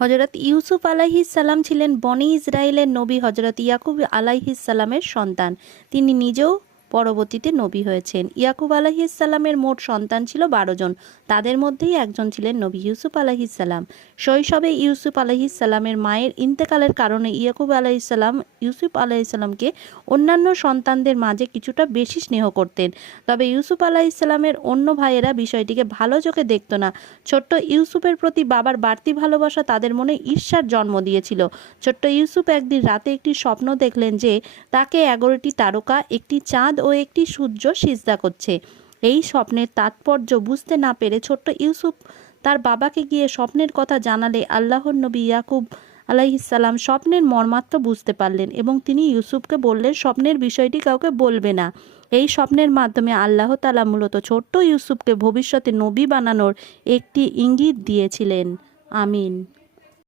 হজরত ইউসুফ সালাম ছিলেন বনি ইসরায়েলের নবী হজরত ইয়াকুব সালামের সন্তান। তিনি নিজেও পরবর্তীতে নবী হয়েছেন। ইয়াকুব আলাইহিসাল্লামের মোট সন্তান ছিল বারো জন। তাদের মধ্যেই একজন ছিলেন নবী ইউসুফ আলাইহিসাল্লাম শৈশবে ইউসুফ আলাইহিসাল্লামের মায়ের ইন্তেকালের কারণে ইয়াকুব আলাইহিসাল্লাম ইউসুফ আলাইহিসাল্লামকে অন্যান্য সন্তানদের মাঝে কিছুটা বেশি স্নেহ করতেন। তবে ইউসুফ আলাইহিসাল্লামের অন্য ভাইয়েরা বিষয়টিকে ভালো চোখে দেখত না। ছোট্ট ইউসুফের প্রতি বাবার বাড়তি ভালোবাসা তাদের মনে ঈর্ষার জন্ম দিয়েছিল। ছোট্ট ইউসুফ একদিন রাতে একটি স্বপ্ন দেখলেন যে, তাকে এগারোটি তারকা, একটি চাঁদ ও একটি সূর্য সিজদা করছে। এই স্বপ্নের তাৎপর্য বুঝতে না পেরে ছোট্ট ইউসুফ তার বাবাকে গিয়ে স্বপ্নের কথা জানালে আল্লাহর নবী ইয়াকুব আলাইহিসাল্লাম স্বপ্নের মর্মার্থ বুঝতে পারলেন এবং তিনি ইউসুফকে বললেন, স্বপ্নের বিষয়টি কাউকে বলবে না। এই স্বপ্নের মাধ্যমে আল্লাহ তালা মূলত ছোট্ট ইউসুফকে ভবিষ্যতে নবী বানানোর একটি ইঙ্গিত দিয়েছিলেন। আমিন।